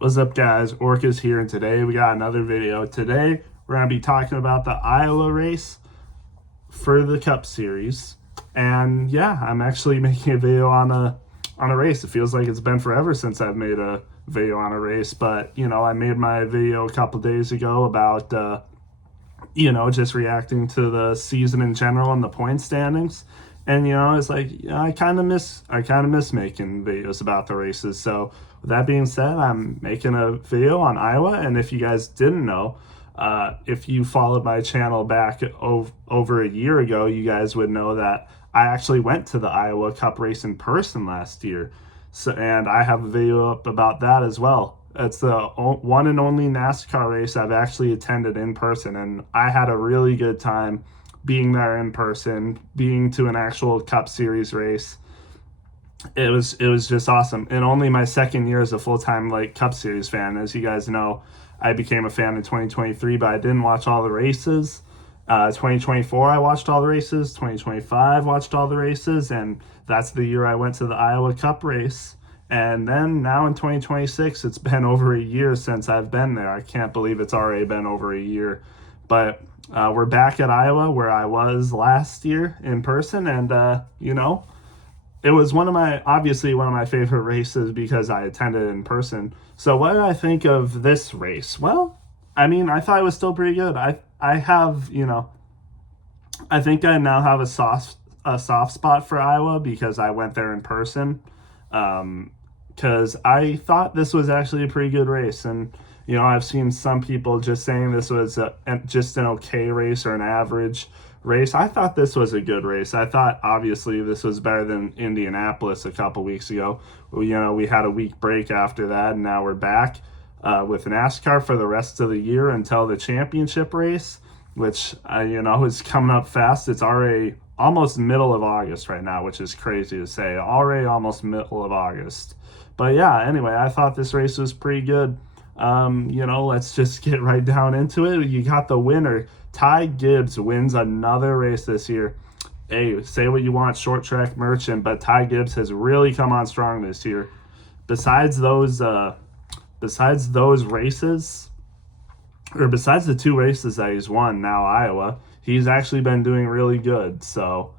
What's up, guys? Orcas here, and today we got another video. Today we're going to be talking about the Iowa race for the Cup Series. And yeah, I'm actually making a video on a race. It feels like it's been forever since I've made a video on a race, but I made my video a couple days ago about just reacting to the season in general and the point standings. And it's like I kind of miss making videos about the races. So with that being said, I'm making a video on Iowa. And if you guys didn't know, if you followed my channel back over a year ago, you guys would know that I actually went to the Iowa Cup race in person last year. So, and I have a video up about that as well. It's the one and only NASCAR race I've actually attended in person, and I had a really good time being there in person, being to an actual Cup Series race. It was just awesome. And only my second year as a full-time Cup Series fan. As you guys know, I became a fan in 2023, but I didn't watch all the races. 2024 I watched all the races. 2025 watched all the races, and that's the year I went to the Iowa Cup race. And then now in 2026, it's been over a year since I've been there. I can't believe it's already been over a year. But we're back at Iowa where I was last year in person, and it was obviously one of my favorite races because I attended in person. So what did I think of this race? Well, I mean, I thought it was still pretty good. I have, I think I now have a soft spot for Iowa because I went there in person. Because I thought this was actually a pretty good race. And, I've seen some people just saying this was just an okay race or an average race. I thought this was a good race. I thought, obviously, this was better than Indianapolis a couple weeks ago. We had a week break after that, and now we're back with NASCAR for the rest of the year until the championship race, which, is coming up fast. It's already almost middle of August right now, which is crazy to say. Already almost middle of August. But yeah, anyway, I thought this race was pretty good. Let's just get right down into it. You got the winner. Ty Gibbs wins another race this year. Hey, say what you want, short track merchant, but Ty Gibbs has really come on strong this year. Besides those races, or besides the two races that he's won, now Iowa, he's actually been doing really good. So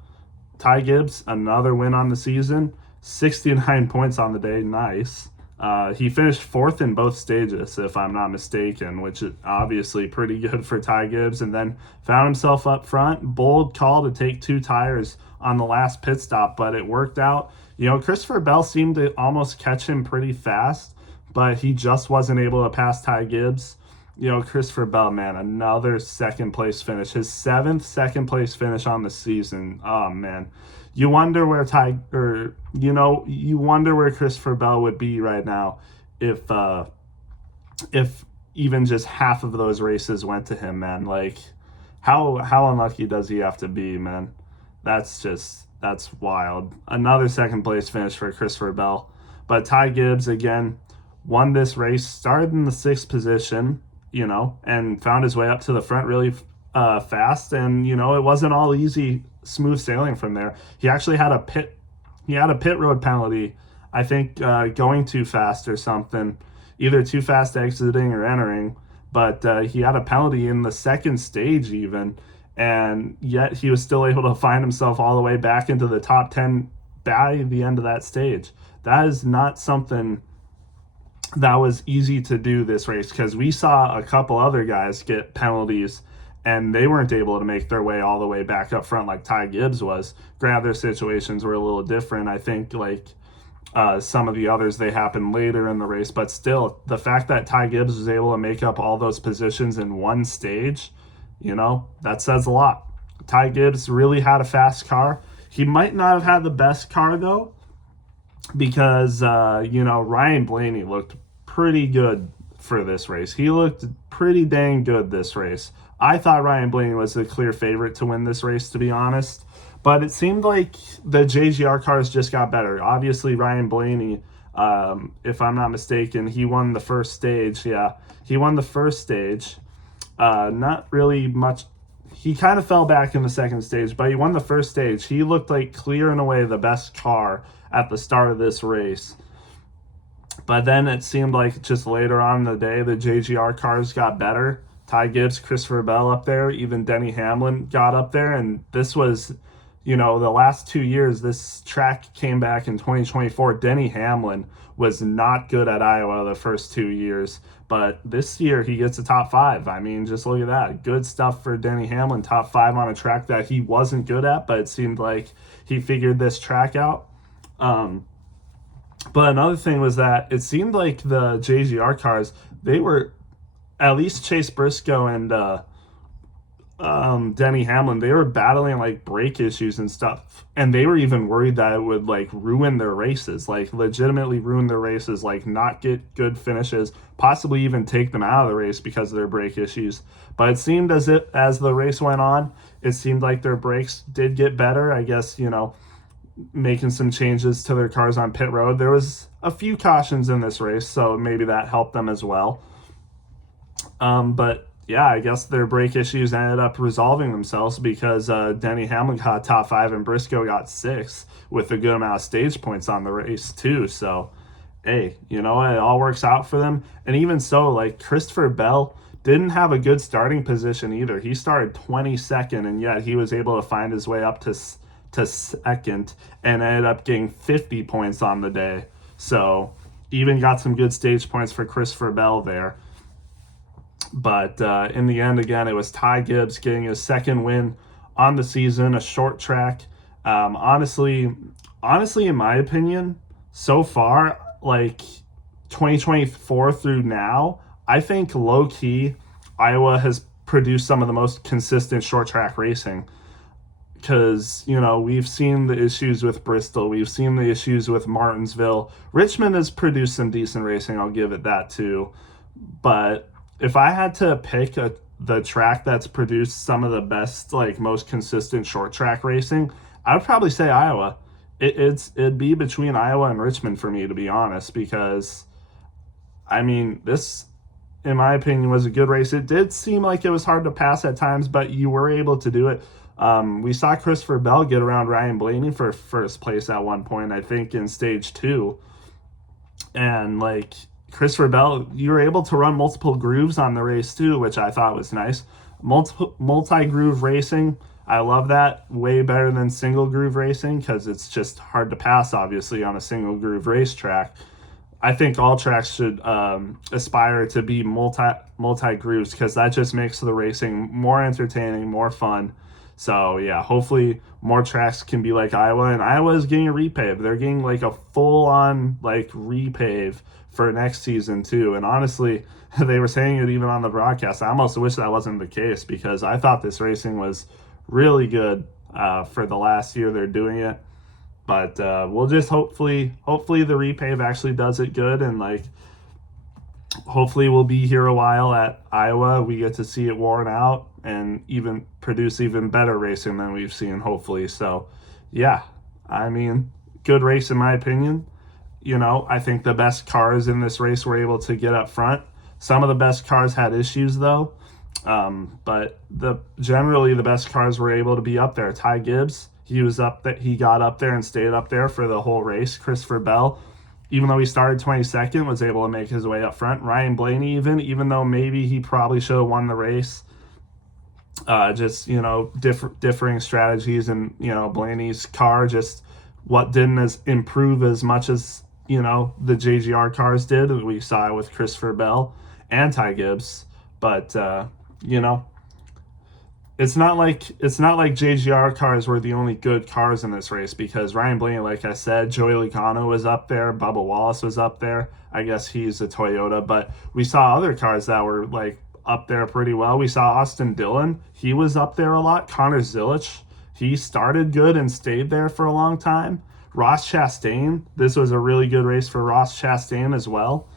Ty Gibbs, another win on the season, 69 points on the day, nice. He finished fourth in both stages, if I'm not mistaken, which is obviously pretty good for Ty Gibbs, and then found himself up front. Bold call to take two tires on the last pit stop, but it worked out. Christopher Bell seemed to almost catch him pretty fast, but he just wasn't able to pass Ty Gibbs. Christopher Bell, man, another second place finish. His seventh second place finish on the season. Oh, man. You wonder where you wonder where Christopher Bell would be right now if even just half of those races went to him, man. Like, how unlucky does he have to be, man? That's wild. Another second place finish for Christopher Bell. But Ty Gibbs, again, won this race, started in the sixth position, and found his way up to the front really fast. And, it wasn't all easy, smooth sailing from there. He actually had a pit road penalty, I think, going too fast or something, either too fast exiting or entering. But he had a penalty in the second stage even, and yet he was still able to find himself all the way back into the top 10 by the end of that stage. That is not something that was easy to do this race, because we saw a couple other guys get penalties and they weren't able to make their way all the way back up front like Ty Gibbs was. Granted, their situations were a little different. I think some of the others, they happened later in the race, but still, the fact that Ty Gibbs was able to make up all those positions in one stage, that says a lot. Ty Gibbs really had a fast car. He might not have had the best car, though, because, Ryan Blaney looked pretty good for this race. He looked pretty dang good this race. I thought Ryan Blaney was the clear favorite to win this race, to be honest. But it seemed like the JGR cars just got better. Obviously, Ryan Blaney, if I'm not mistaken, he won the first stage. Yeah, he won the first stage. Not really much. He kind of fell back in the second stage, but he won the first stage. He looked like clear and away the best car at the start of this race. But then it seemed like just later on in the day, the JGR cars got better. Ty Gibbs, Christopher Bell up there, even Denny Hamlin got up there. And this was, the last 2 years, this track came back in 2024. Denny Hamlin was not good at Iowa the first 2 years. But this year, he gets a top 5. I mean, just look at that. Good stuff for Denny Hamlin, top 5 on a track that he wasn't good at, but it seemed like he figured this track out. But another thing was that it seemed like the JGR cars, they were, at least Chase Briscoe and Denny Hamlin, they were battling like brake issues and stuff. And they were even worried that it would like ruin their races, like legitimately ruin their races, like not get good finishes, possibly even take them out of the race because of their brake issues. But it seemed as the race went on, it seemed like their brakes did get better. I guess, making some changes to their cars on pit road. There was a few cautions in this race, so maybe that helped them as well. But yeah, I guess their brake issues ended up resolving themselves because Denny Hamlin got top 5 and Briscoe got 6 with a good amount of stage points on the race too. So, hey, it all works out for them. And even so, like Christopher Bell didn't have a good starting position either. He started 22nd, and yet he was able to find his way up to second and ended up getting 50 points on the day. So even got some good stage points for Christopher Bell there. But in the end, again, it was Ty Gibbs getting his second win on the season, a short track. Honestly, in my opinion, so far, like 2024 through now, I think low-key, Iowa has produced some of the most consistent short track racing. Because, we've seen the issues with Bristol. We've seen the issues with Martinsville. Richmond has produced some decent racing. I'll give it that too. But if I had to pick the track that's produced some of the best, like most consistent short track racing, I would probably say Iowa. It'd be between Iowa and Richmond for me, to be honest, because, I mean, this, in my opinion, was a good race. It did seem like it was hard to pass at times, but you were able to do it. We saw Christopher Bell get around Ryan Blaney for first place at one point, I think in stage 2. And like Christopher Bell, you were able to run multiple grooves on the race too, which I thought was nice. Multi-groove racing, I love that. Way better than single groove racing because it's just hard to pass, obviously, on a single groove racetrack. I think all tracks should aspire to be multi grooves because that just makes the racing more entertaining, more fun. So yeah, hopefully more tracks can be like Iowa, and Iowa is getting a repave. They're getting like a full-on like repave for next season too. And honestly, they were saying it even on the broadcast. I almost wish that wasn't the case because I thought this racing was really good for the last year they're doing it. But we'll just hopefully the repave actually does it good, and like hopefully we'll be here a while at Iowa. We get to see it worn out and even produce even better racing than we've seen, hopefully. So yeah, I mean, good race in my opinion. I think the best cars in this race were able to get up front. Some of the best cars had issues though, but generally the best cars were able to be up there. Ty Gibbs, he got up there and stayed up there for the whole race. Christopher Bell, even though he started 22nd, was able to make his way up front. Ryan Blaney, even though maybe he probably should have won the race, differing strategies, and Blaney's car just didn't improve as much as the JGR cars did. We saw it with Christopher Bell and Ty Gibbs, but it's not like JGR cars were the only good cars in this race, because Ryan Blaney, like I said, Joey Logano was up there, Bubba Wallace was up there. I guess he's a Toyota, but we saw other cars that were like up there pretty well. We saw Austin Dillon, he was up there a lot. Connor Zilich, he started good and stayed there for a long time. Ross Chastain, this was a really good race for Ross Chastain as well.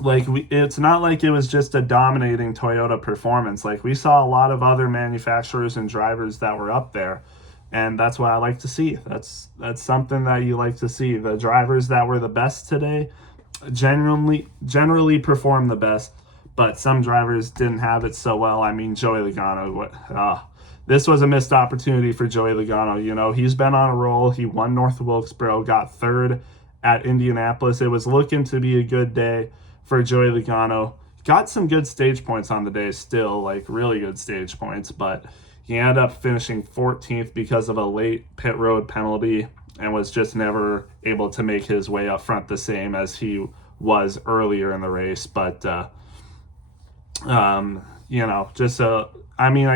It's not like it was just a dominating Toyota performance. Like, we saw a lot of other manufacturers and drivers that were up there, and that's what I like to see. That's something that you like to see. The drivers that were the best today generally performed the best, but some drivers didn't have it so well. I mean, Joey Logano, this was a missed opportunity for Joey Logano. He's been on a roll. He won North Wilkesboro, got third at Indianapolis. It was looking to be a good day for Joey Logano. Got some good stage points on the day still, like really good stage points, but he ended up finishing 14th because of a late pit road penalty and was just never able to make his way up front the same as he was earlier in the race. But, I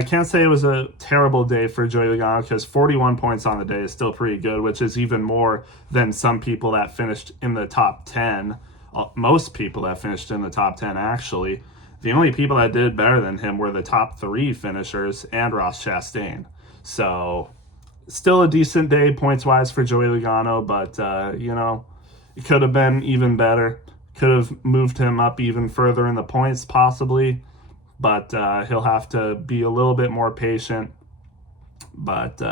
can't say it was a terrible day for Joey Logano because 41 points on the day is still pretty good, which is even more than some people that finished in the top 10. Most people that finished in the top 10, actually. The only people that did better than him were the top 3 finishers and Ross Chastain. So, still a decent day points-wise for Joey Logano, but, it could have been even better. Could have moved him up even further in the points, possibly. But he'll have to be a little bit more patient. But,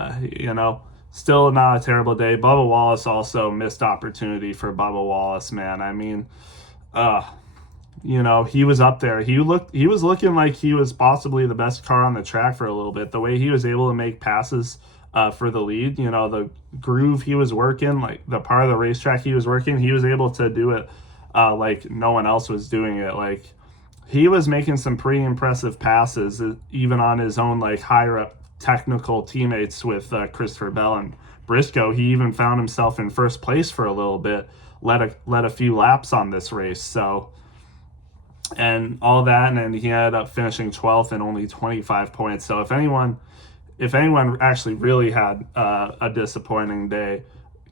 still not a terrible day. Bubba Wallace also missed opportunity for Bubba Wallace, man. I mean, he was up there. He was looking like he was possibly the best car on the track for a little bit. The way he was able to make passes for the lead, the groove he was working, like the part of the racetrack he was working, he was able to do it like no one else was doing it. Like, he was making some pretty impressive passes, even on his own, like, higher up technical teammates with Christopher Bell and Briscoe. He even found himself in first place for a little bit, led a few laps on this race. So, and all that, and then he ended up finishing 12th and only 25 points. So if anyone actually really had a disappointing day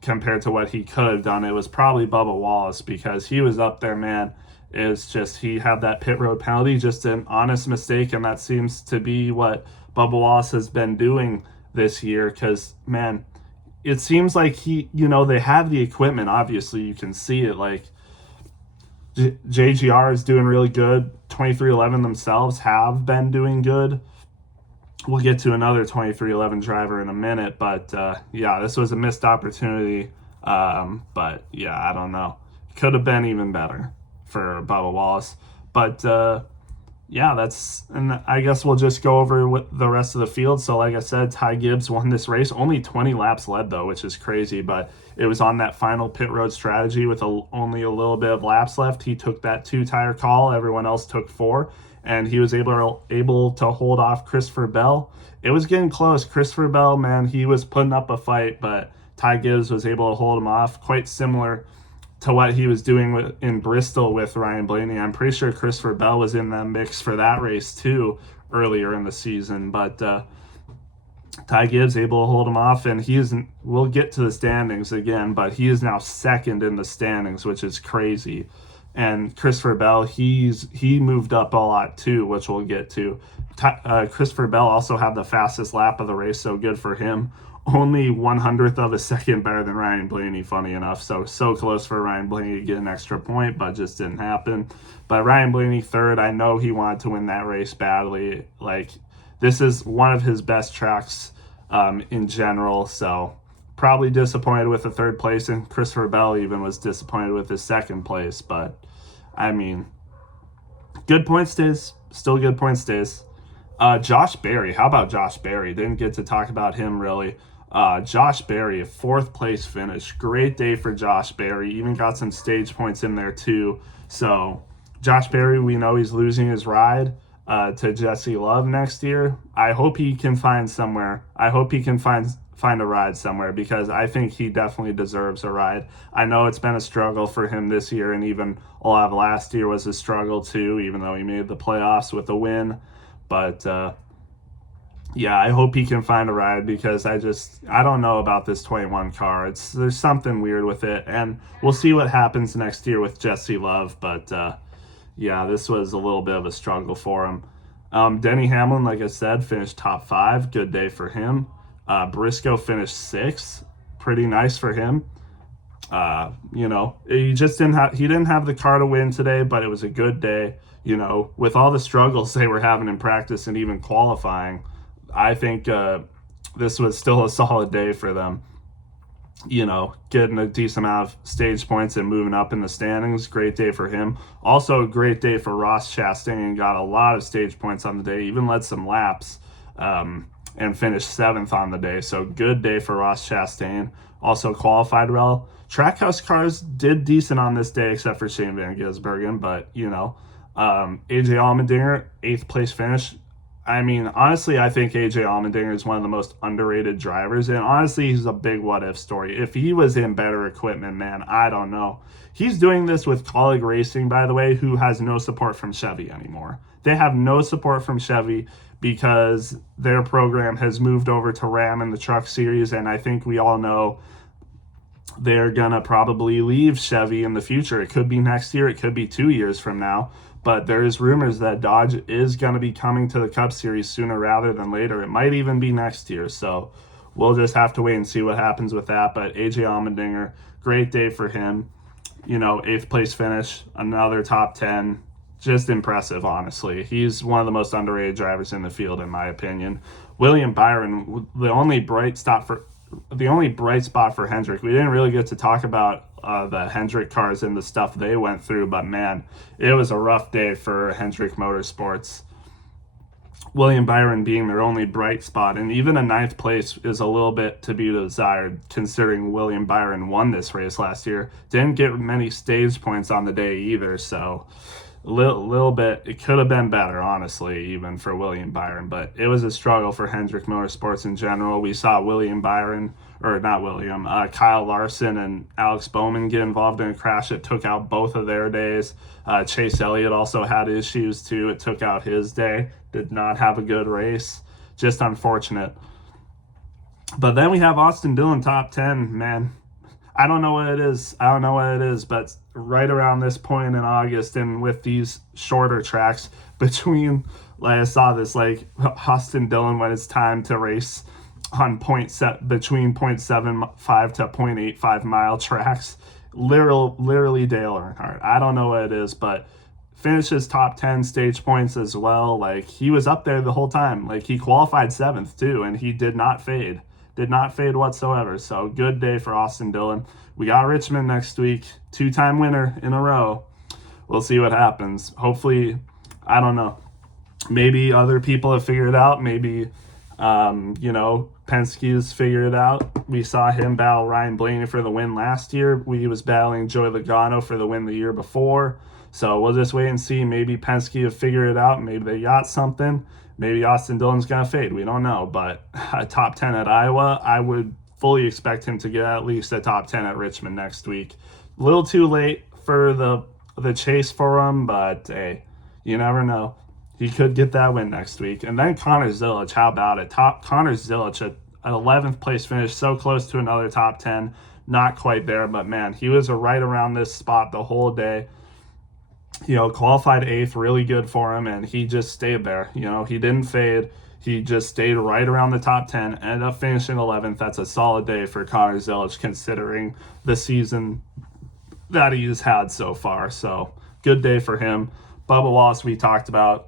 compared to what he could have done, it was probably Bubba Wallace, because he was up there, man. It's just he had that pit road penalty, just an honest mistake, and that seems to be what Bubba Wallace has been doing this year, because, man, it seems like they have the equipment. Obviously, you can see it. Like, JGR is doing really good. 2311 themselves have been doing good. We'll get to another 2311 driver in a minute, but this was a missed opportunity. But yeah, I don't know. Could have been even better for Bubba Wallace. But and I guess we'll just go over with the rest of the field. So like I said, Ty Gibbs won this race. Only 20 laps led, though, which is crazy, but it was on that final pit road strategy with only a little bit of laps left. He took that 2-tire call. Everyone else took 4, and he was able to hold off Christopher Bell. It was getting close. Christopher Bell, man, he was putting up a fight, but Ty Gibbs was able to hold him off, quite similar to what he was doing in Bristol with Ryan Blaney. I'm pretty sure Christopher Bell was in the mix for that race too earlier in the season, but Ty Gibbs able to hold him off, and we'll get to the standings again, but he is now second in the standings, which is crazy. And Christopher Bell, he moved up a lot too, which we'll get to. Christopher Bell also had the fastest lap of the race, so good for him. Only 1/100th of a second better than Ryan Blaney, funny enough. So close for Ryan Blaney to get an extra point, but just didn't happen. But Ryan Blaney third, I know he wanted to win that race badly. Like, this is one of his best tracks in general, so probably disappointed with the third place, and Christopher Bell even was disappointed with his second place. But, I mean, good point stays. Still good point stays. Josh Berry. How about Josh Berry? Didn't get to talk about him, really. Josh Berry, a 4th place finish. Great day for Josh Berry. Even got some stage points in there, too. So, Josh Berry, we know he's losing his ride to Jesse Love next year. I hope he can find somewhere. I hope he can find a ride somewhere, because I think he definitely deserves a ride. I know it's been a struggle for him this year, and even a lot of last year was a struggle too, even though he made the playoffs with a win. But I hope he can find a ride, because I don't know about this 21 car. There's something weird with it, and we'll see what happens next year with Jesse Love. But this was a little bit of a struggle for him. Denny Hamlin, like I said, finished top 5. Good day for him. Briscoe finished 6th. Pretty nice for him. He didn't have the car to win today, but it was a good day. With all the struggles they were having in practice and even qualifying, I think this was still a solid day for them. Getting a decent amount of stage points and moving up in the standings. Great day for him. Also a great day for Ross Chastain. Got a lot of stage points on the day, even led some laps. and finished 7th on the day. So good day for Ross Chastain. Also qualified well. Trackhouse cars did decent on this day, except for Shane Van Gisbergen. But, AJ Allmendinger, 8th place finish. I mean, honestly, I think AJ Allmendinger is one of the most underrated drivers. And honestly, he's a big what-if story. If he was in better equipment, man, I don't know. He's doing this with Kaulig Racing, by the way, who has no support from Chevy anymore. They have no support from Chevy because their program has moved over to Ram in the Truck Series. And I think we all know they're going to probably leave Chevy in the future. It could be next year. It could be 2 years from now. But there's rumors that Dodge is going to be coming to the Cup Series sooner rather than later. It might even be next year. So we'll just have to wait and see what happens with that. But AJ Allmendinger, great day for him. 8th place finish, another top 10. Just impressive, honestly. He's one of the most underrated drivers in the field, in my opinion. William Byron, the only bright spot for Hendrick. We didn't really get to talk about the Hendrick cars and the stuff they went through, but man, it was a rough day for Hendrick Motorsports. William Byron being their only bright spot, and even a 9th place is a little bit to be desired, considering William Byron won this race last year. Didn't get many stage points on the day either, so little bit, it could have been better, honestly, even for William Byron, but it was a struggle for Hendrick Motorsports in general. We saw Kyle Larson and Alex Bowman get involved in a crash that took out both of their days. Chase Elliott also had issues too. It took out his day. Did not have a good race. Just unfortunate. But then we have Austin Dillon top 10, man. I don't know what it is, but right around this point in August and with these shorter tracks between, I saw this, Austin Dillon, when it's time to race on between 0.75 to 0.85 mile tracks, literally Dale Earnhardt. I don't know what it is, but finishes top 10 stage points as well. He was up there the whole time. He qualified 7th too, and he did not fade. Did not fade whatsoever. So good day for Austin Dillon. We got Richmond next week. 2-time winner in a row. We'll see what happens. Hopefully, I don't know. Maybe other people have figured it out. Maybe, Penske's figured it out. We saw him battle Ryan Blaney for the win last year. He was battling Joey Logano for the win the year before. So we'll just wait and see. Maybe Penske have figured it out. Maybe they got something. Maybe Austin Dillon's going to fade. We don't know. But a top 10 at Iowa, I would fully expect him to get at least a top 10 at Richmond next week. A little too late for the chase for him, but hey, you never know. He could get that win next week. And then Connor Zilisch, how about it? Connor Zilisch, an 11th place finish, so close to another top 10. Not quite there, but man, he was right around this spot the whole day. Qualified 8th, really good for him, and he just stayed there. He didn't fade. He just stayed right around the top 10, ended up finishing 11th. That's a solid day for Connor Zilisch, considering the season that he's had so far. So, good day for him. Bubba Wallace, we talked about,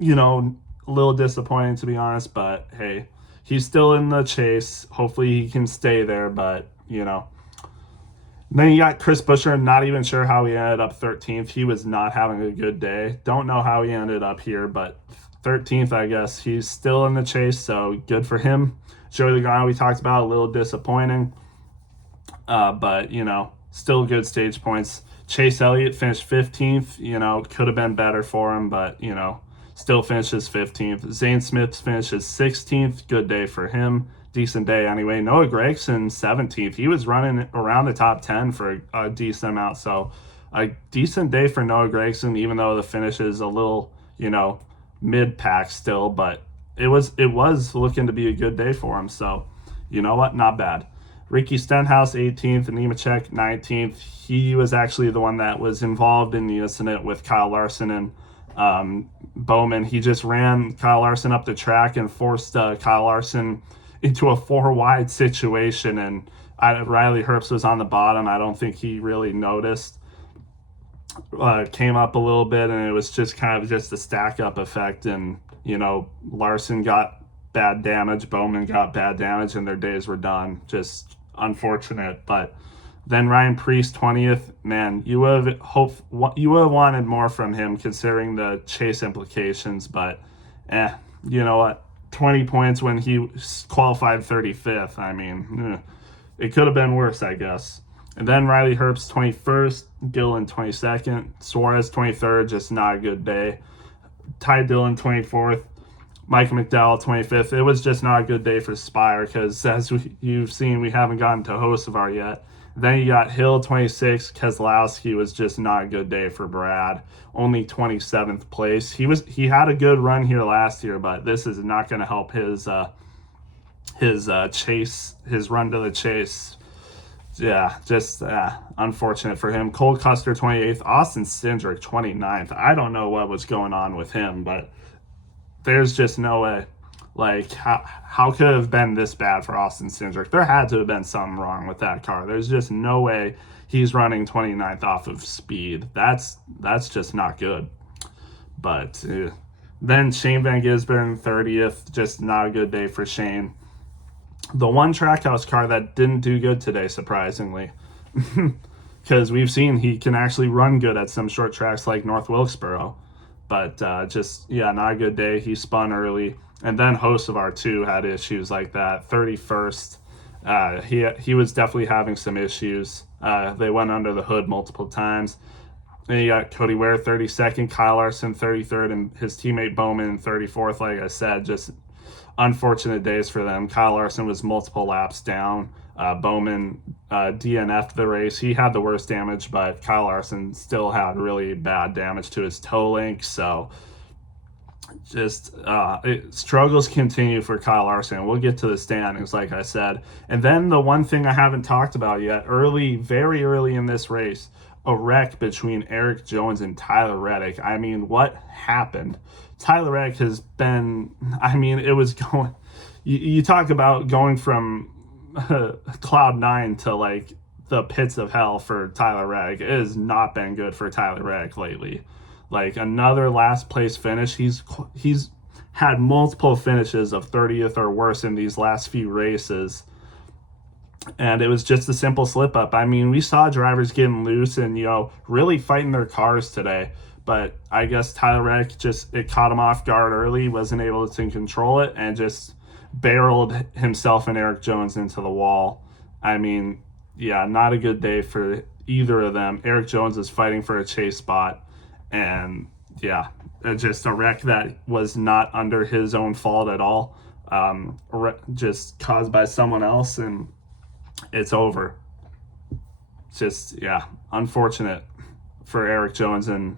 a little disappointing, to be honest, but hey, he's still in the chase. Hopefully he can stay there, but, Then you got Chris Buescher, not even sure how he ended up 13th. He was not having a good day. Don't know how he ended up here, but 13th, I guess. He's still in the chase, so good for him. Joey Logano, we talked about, a little disappointing. But, still good stage points. Chase Elliott finished 15th. Could have been better for him, but, still finishes 15th. Zane Smith finishes 16th. Good day for him. Decent day anyway. Noah Gragson, 17th. He was running around the top 10 for a decent amount. So a decent day for Noah Gragson, even though the finish is a little, mid-pack still. But it was looking to be a good day for him. So, you know what? Not bad. Ricky Stenhouse, 18th, and Nemechek, 19th. He was actually the one that was involved in the incident with Kyle Larson and Bowman. He just ran Kyle Larson up the track and forced Kyle Larson into a 4-wide situation, and Riley Herbst was on the bottom. I don't think he really noticed. Came up a little bit, and it was just kind of just a stack-up effect, and, Larson got bad damage, Bowman got bad damage, and their days were done. Just unfortunate, but then Ryan Preece, 20th. Man, you would have wanted more from him considering the chase implications, but you know what? 20 points when he qualified 35th. I mean, it could have been worse, I guess. And then Riley Herbst 21st, Gillen 22nd, Suarez 23rd, just not a good day. Ty Dillon 24th, Mike McDowell 25th. It was just not a good day for Spire because, as you've seen, we haven't gotten to Hocevar yet. Then you got Hill 26th. Keselowski was just not a good day for Brad. Only 27th place. He had a good run here last year, but this is not going to help his chase, his run to the chase. Yeah, just unfortunate for him. Cole Custer 28th, Austin Cindric 29th. I don't know what was going on with him, but there's just no way. Like, how could it have been this bad for Austin Cindric? There had to have been something wrong with that car. There's just no way he's running 29th off of speed. That's just not good. But then Shane Van Gisbergen 30th, just not a good day for Shane. The one Trackhouse car that didn't do good today, surprisingly, because we've seen he can actually run good at some short tracks like North Wilkesboro. But not a good day. He spun early. And then Hocevar, too, had issues like that. 31st, he was definitely having some issues. They went under the hood multiple times. Then you got Cody Ware 32nd, Kyle Larson 33rd, and his teammate Bowman 34th. Like I said, just unfortunate days for them. Kyle Larson was multiple laps down. Bowman DNF'd the race. He had the worst damage, but Kyle Larson still had really bad damage to his toe link. So just struggles continue for Kyle Larson. We'll get to the standings, like I said. And then the one thing I haven't talked about yet, very early in this race, a wreck between Eric Jones and Tyler Reddick. I mean, what happened? Tyler Reddick has been, it was going, you talk about going from cloud nine to like the pits of hell for Tyler Reddick. It has not been good for Tyler Reddick lately. Like, another last place finish. He's had multiple finishes of 30th or worse in these last few races. And it was just a simple slip up. I mean, we saw drivers getting loose and, really fighting their cars today. But I guess Tyler Reddick it caught him off guard early, wasn't able to control it, and just barreled himself and Eric Jones into the wall. I mean, yeah, not a good day for either of them. Eric Jones is fighting for a chase spot. And yeah, just a wreck that was not under his own fault at all, just caused by someone else, and it's over. Just, yeah, unfortunate for Eric Jones and,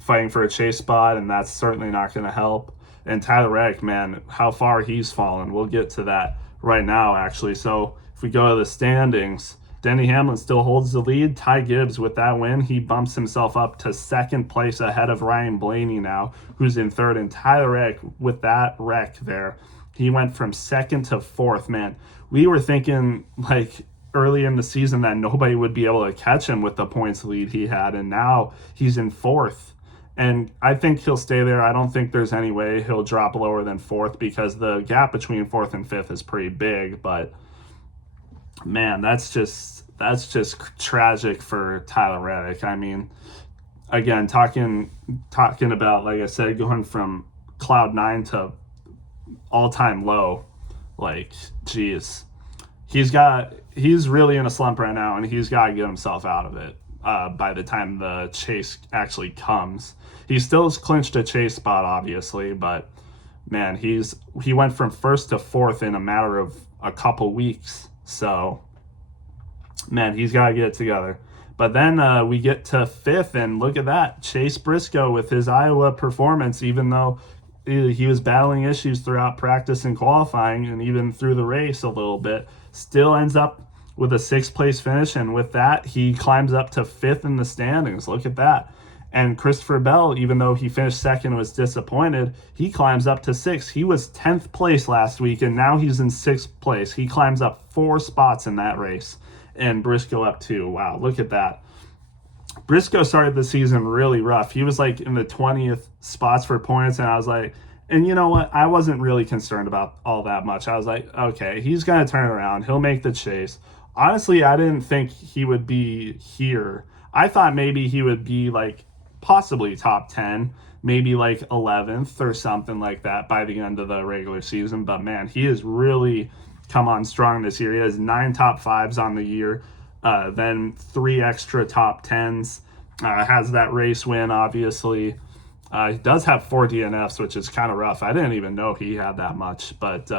fighting for a chase spot, and that's certainly not going to help. And Tyler Reddick, man, how far he's fallen. We'll get to that right now, actually. So if we go to the standings, Denny Hamlin still holds the lead. Ty Gibbs, with that win, he bumps himself up to second place ahead of Ryan Blaney now, who's in third. And Tyler Reddick, with that wreck there, he went from second to fourth. Man, we were thinking, like, early in the season that nobody would be able to catch him with the points lead he had, and now he's in fourth. And I think he'll stay there. I don't think there's any way he'll drop lower than fourth because the gap between fourth and fifth is pretty big, but man, that's just tragic for Tyler Reddick. I mean, again, talking about, like I said, going from cloud nine to all-time low, like, geez. He's really in a slump right now, and he's got to get himself out of it by the time the chase actually comes. He still has clinched a chase spot, obviously, but man, he went from first to fourth in a matter of a couple weeks. So, man, he's got to get it together. But then we get to fifth, and look at that. Chase Briscoe with his Iowa performance, even though he was battling issues throughout practice and qualifying and even through the race a little bit, still ends up with a sixth-place finish, and with that, he climbs up to fifth in the standings. Look at that. And Christopher Bell, even though he finished second and was disappointed, he climbs up to sixth. He was 10th place last week, and now he's in sixth place. He climbs up 4 spots in that race, and Briscoe up 2. Wow, look at that. Briscoe started the season really rough. He was like in the 20th spots for points, and I was like, and you know what? I wasn't really concerned about all that much. I was like, okay, he's going to turn it around. He'll make the chase. Honestly, I didn't think he would be here. I thought maybe he would be like possibly top 10, maybe like 11th or something like that by the end of the regular season. But man, he has really come on strong this year. He has 9 top 5s on the year, then 3 extra top 10s. Has that race win, obviously. He does have 4 DNFs, which is kind of rough. I didn't even know he had that much, but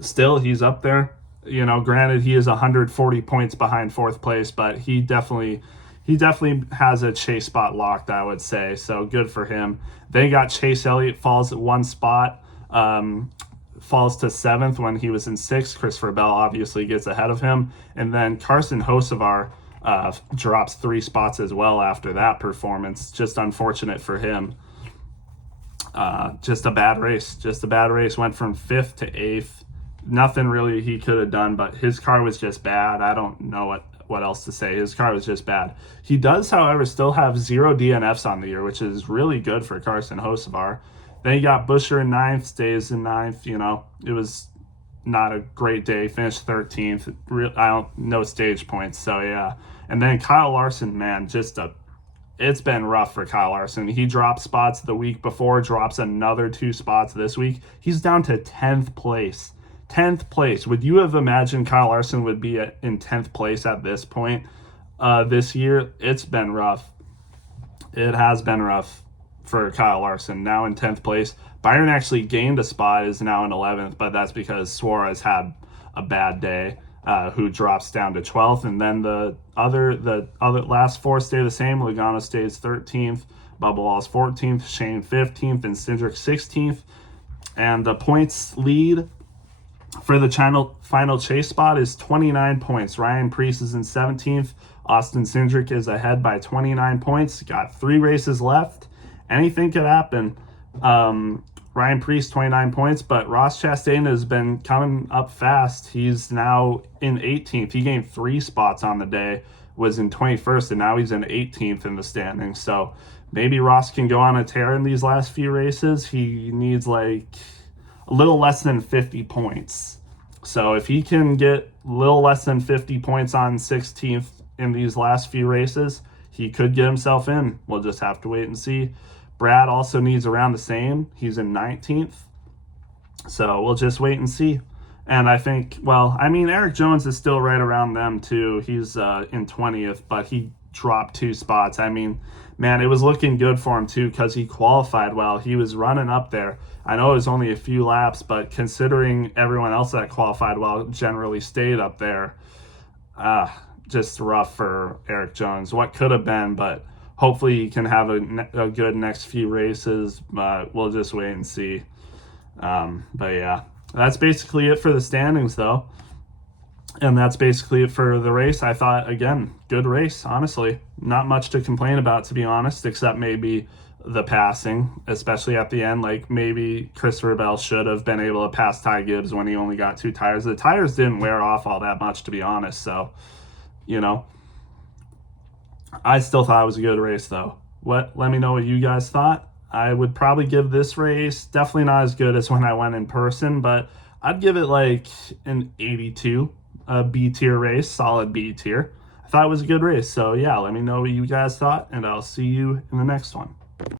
still, he's up there. You know, granted, he is 140 points behind 4th place, but he definitely has a chase spot locked, I would say. So good for him. Then got Chase Elliott, falls at 1 spot, falls to 7th when he was in 6th. Christopher Bell obviously gets ahead of him, and then Carson Hocevar drops 3 spots as well after that performance. Just unfortunate for him. Just a bad race. Went from 5th to 8th. Nothing really he could have done, but his car was just bad. I don't know what else to say. His car was just bad. He does, however, still have 0 DNFs on the year, which is really good for Carson Hocevar. Then you got Buescher in 9th, stays in 9th. You know, it was not a great day. Finished 13th. No stage points. So yeah. And then Kyle Larson, man, it's been rough for Kyle Larson. He dropped spots the week before, drops another 2 spots this week. He's down to 10th place. 10th place. Would you have imagined Kyle Larson would be in 10th place at this point this year? It's been rough. It has been rough for Kyle Larson. Now in 10th place. Byron actually gained a spot, is now in 11th, but that's because Suarez had a bad day, who drops down to 12th. And then the other last 4 stay the same. Logano stays 13th, Bubba Wallace 14th, Shane 15th, and Cindric 16th. And the points lead for the final chase spot is 29 points. Ryan Preece is in 17th. Austin Cindric is ahead by 29 points. Got 3 races left. Anything could happen. Ryan Preece, 29 points, but Ross Chastain has been coming up fast. He's now in 18th. He gained 3 spots on the day, was in 21st, and now he's in 18th in the standings. So maybe Ross can go on a tear in these last few races. He needs like a little less than 50 points. So if he can get a little less than 50 points on 16th in these last few races, he could get himself in. We'll just have to wait and see. Brad also needs around the same. He's in 19th. So we'll just wait and see. And I think, Erik Jones is still right around them too. He's in 20th, but he dropped 2 spots. Man, it was looking good for him too because he qualified well. He was running up there. I know it was only a few laps, but considering everyone else that qualified well generally stayed up there, just rough for Erik Jones. What could have been, but hopefully he can have a good next few races, but we'll just wait and see. But yeah, that's basically it for the standings though. And that's basically it for the race. I thought, again, good race, honestly. Not much to complain about, to be honest, except maybe the passing, especially at the end. Like maybe Christopher Bell should have been able to pass Ty Gibbs when he only got 2 tires. The tires didn't wear off all that much, to be honest. So, you know, I still thought it was a good race, though. Let me know what you guys thought. I would probably give this race definitely not as good as when I went in person, but I'd give it like an 82. A B tier race, solid B tier. I thought it was a good race. So yeah, let me know what you guys thought, and I'll see you in the next one.